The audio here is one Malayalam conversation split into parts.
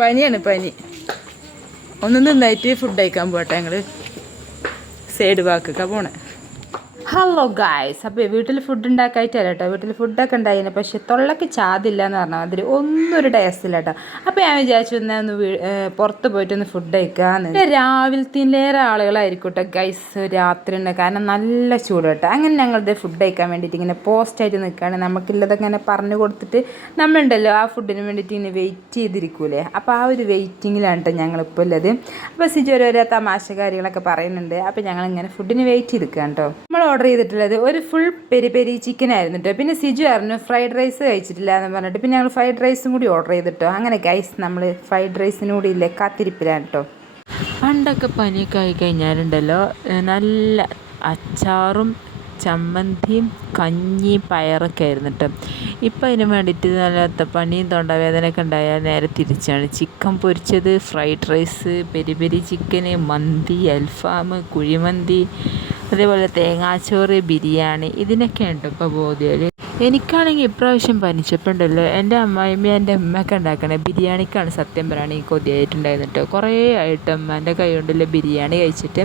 പനിയാണ് പനി. ഒന്ന് നന്നായിട്ട് ഫുഡ് കഴിക്കാൻ പോട്ടെ. ഞങ്ങൾ സൈഡ് വാക്കൊക്കെ പോണേ. ഹലോ ഗായ്സ്, അപ്പോൾ വീട്ടിൽ ഫുഡ് ഉണ്ടാക്കായിട്ടല്ല കേട്ടോ. വീട്ടിൽ ഫുഡൊക്കെ ഉണ്ടായിരുന്നു, പക്ഷേ തൊള്ളക്ക് ചാതില്ല എന്ന് പറഞ്ഞാൽ അതിൽ ഒന്നും ഒരു ടേസ്റ്റ് ഇല്ല കേട്ടോ. അപ്പോൾ ഞാൻ വിചാരിച്ചു ഒന്ന് പുറത്ത് പോയിട്ടൊന്ന് ഫുഡ് കഴിക്കാമെന്ന്. രാവിലത്തേറെ ആളുകളായിരിക്കും കേട്ടോ ഗൈസ് രാത്രി ഉണ്ട്, കാരണം നല്ല ചൂട് കേട്ടോ. അങ്ങനെ ഞങ്ങളുടെ ഫുഡ് കഴിക്കാൻ വേണ്ടിയിട്ട് ഇങ്ങനെ പോസ്റ്റായിട്ട് നിൽക്കുകയാണ്. നമുക്കുള്ളതൊക്കെ ഇങ്ങനെ പറഞ്ഞു കൊടുത്തിട്ട് നമ്മളുണ്ടല്ലോ ആ ഫുഡിന് വേണ്ടിയിട്ട് ഇങ്ങനെ വെയിറ്റ് ചെയ്തിരിക്കൂലേ. അപ്പോൾ ആ ഒരു വെയിറ്റിങ്ങിലാണ് കേട്ടോ ഞങ്ങളിപ്പോൾ ഉള്ളത്. അപ്പോൾ സിജു ഓരോരോ തമാശ കാര്യങ്ങളൊക്കെ പറയുന്നുണ്ട്. അപ്പോൾ ഞങ്ങളിങ്ങനെ ഫുഡിന് വെയിറ്റ് ചെയ്തിരിക്കുകയാണ് കേട്ടോ. നമ്മൾ ഓർഡർ ചെയ്തിട്ടുള്ളത് ഒരു ഫുൾ പെരി പെരി ചിക്കൻ ആയിരുന്നു കേട്ടോ. പിന്നെ സിജു ആയിരുന്നു ഫ്രൈഡ് റൈസ് കഴിച്ചിട്ടില്ല എന്ന് പറഞ്ഞിട്ട് പിന്നെ ഞങ്ങൾ ഫ്രൈഡ് റൈസും കൂടി ഓർഡർ ചെയ്തിട്ടോ. അങ്ങനെ ഗൈസ് നമ്മൾ ഫ്രൈഡ് റൈസിനും കൂടി ഇല്ലേ കാത്തിരിപ്പിലാണ് കേട്ടോ. പണ്ടൊക്കെ പനിയൊക്കെ ആയി കഴിഞ്ഞാലുണ്ടല്ലോ നല്ല അച്ചാറും ചമ്മന്തിയും കഞ്ഞിയും പയറൊക്കെ ആയിരുന്നു കേട്ടോ. ഇപ്പം അതിന് വേണ്ടിയിട്ട് നല്ല പനിയും തൊണ്ടവേദനയൊക്കെ ഉണ്ടായാൽ നേരെ തിരിച്ചാണ്. ചിക്കൻ പൊരിച്ചത്, fried rice, peri peri chicken, മന്തി, അൽഫാം, കുഴിമന്തി, അതേപോലെ തേങ്ങാച്ചോറ്, ബിരിയാണി, ഇതിനൊക്കെയാണ് കേട്ടോ ഇപ്പോൾ ബോധ്യം. എനിക്കാണെങ്കിൽ ഇപ്രാവശ്യം പനിച്ചപ്പോൾ ഉണ്ടല്ലോ എൻ്റെ അമ്മായിമ്മ എൻ്റെ ഉമ്മയൊക്കെ ഉണ്ടാക്കണേ ബിരിയാണിക്കാണ് സത്യം പറയുകയാണെങ്കിൽ കൊതിയായിട്ടുണ്ടായിരുന്നു കേട്ടോ. കുറേ ആയിട്ട് ഉമ്മേൻ്റെ കൈ കൊണ്ടുള്ള ബിരിയാണി കഴിച്ചിട്ട്.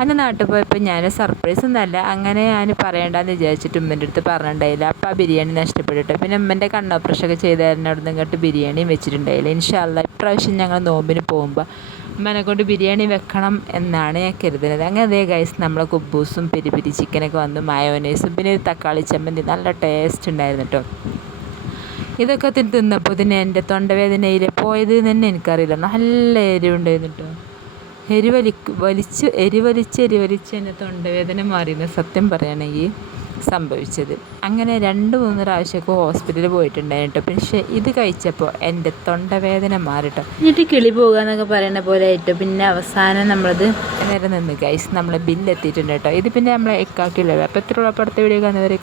അന്ന് നാട്ടിൽ പോയപ്പോൾ ഞാൻ സർപ്രൈസ് ഒന്നല്ല, അങ്ങനെ ഞാൻ പറയേണ്ടെന്ന് വിചാരിച്ചിട്ട് ഉമ്മൻ്റെ അടുത്ത് പറഞ്ഞിട്ടുണ്ടായില്ല. അപ്പോൾ ആ ബിരിയാണി നഷ്ടപ്പെട്ടിട്ട് പിന്നെ ഉമ്മൻ്റെ കണ്ണ് ഓപ്പറേഷനൊക്കെ ചെയ്തായിരുന്നു. അവിടെ നിന്ന് ഇങ്ങോട്ട് ബിരിയാണിയും വെച്ചിട്ടുണ്ടായില്ല. ഇൻഷാ അല്ലാഹ് ഇപ്രാവശ്യം ഞങ്ങൾ നോമ്പിന് പോകുമ്പോൾ ഉമ്മനെ കൊണ്ട് ബിരിയാണി വെക്കണം എന്നാണ് ഞാൻ കരുതുന്നത്. അങ്ങനെ അതേ ഗൈസ് നമ്മളെ കുബൂസും പെരി പെരി ചിക്കനൊക്കെ വന്നു, മയോനൈസും പിന്നെ ഒരു തക്കാളി ചമ്മന്തി, നല്ല ടേസ്റ്റ് ഉണ്ടായിരുന്നു കേട്ടോ. ഇതൊക്കെ തിന്നപ്പോൾ തന്നെ എൻ്റെ തൊണ്ടവേദനയിൽ പോയത് തന്നെ എനിക്കറിയില്ല. നല്ല എരിവുണ്ടായിരുന്നു കേട്ടോ. എരിവലിച്ച് എൻ്റെ തൊണ്ടവേദന മാറിയിരുന്നു സത്യം പറയുകയാണെങ്കിൽ സംഭവിച്ചത്. അങ്ങനെ 2-3 പ്രാവശ്യമൊക്കെ ഹോസ്പിറ്റലിൽ പോയിട്ടുണ്ടായിരുന്നു കേട്ടോ. പക്ഷേ ഇത് കഴിച്ചപ്പോൾ എൻ്റെ തൊണ്ടവേദന മാറിട്ടോ. എന്നിട്ട് കിളി പോകുക എന്നൊക്കെ പറയുന്ന പോലെ ആയിട്ട് പിന്നെ അവസാനം നമ്മളത് നേരെ നിന്ന് ഗൈസ് നമ്മളെ ബില്ലെത്തിയിട്ടുണ്ട് കേട്ടോ. ഇത് പിന്നെ നമ്മളെ എക്കാക്കില്ലല്ലോ. അപ്പോൾ എത്ര ഉള്ളപ്പോൾ അടുത്ത വീഡിയോ കാണുന്നവരെ